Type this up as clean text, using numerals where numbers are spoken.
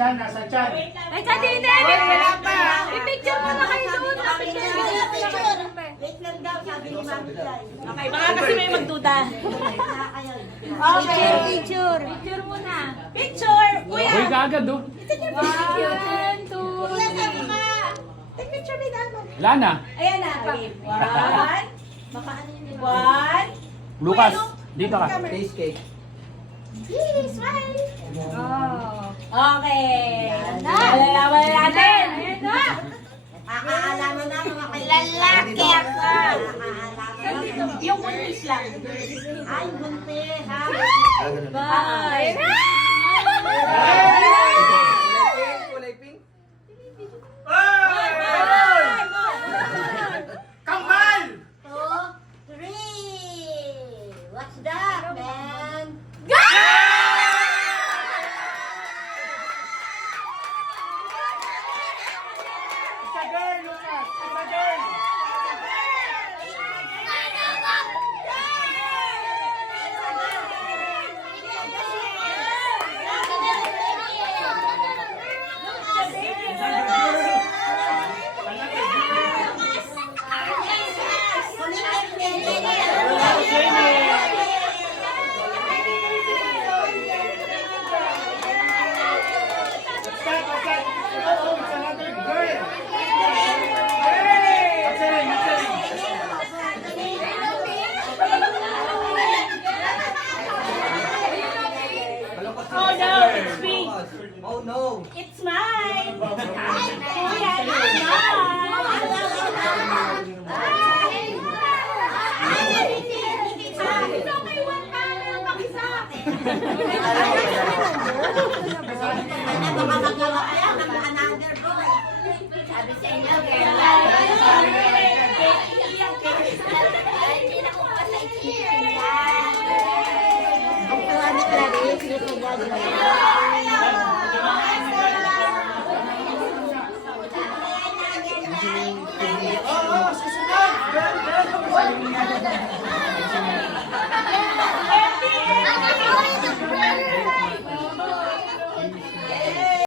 chan, nasa chan. Ay, sa dito! Wala pa. I-picture mo na kayo doon. Wait lang daw, sabi ni Mami Jai. Okay, baka kasi may magduda. Okay. Picture. Picture muna. Picture! Kuya! Uy, kaagad do. One, two, Kuya, sabi three. ka. Take picture ni Dano. Lana. Ayan na. One. Baka ano yun? One. Lucas, dito ka. Face cake. Smile. Okay. Malalaman na natin. Ayan na. Nakakaalaman na mga lalaki ako. Yung buntis lang. Ay, bunti. Ha? Bye. Kulay pink. Kambal! 2, 3. What's that, man? Isa girl, Lucas. Isa girl. What's that? What's that? Oh, it's another girl. Oh no, it's pink. Oh no. It's mine. Kuya, it's mine. It's okay, one panel, pakisa. Baka magawa kaya ng another boy. Sabi sa inyo, girl. Hindi na ko pa sa ikikin yan. Ang tuwa ni Clarice, hindi ko gagawin.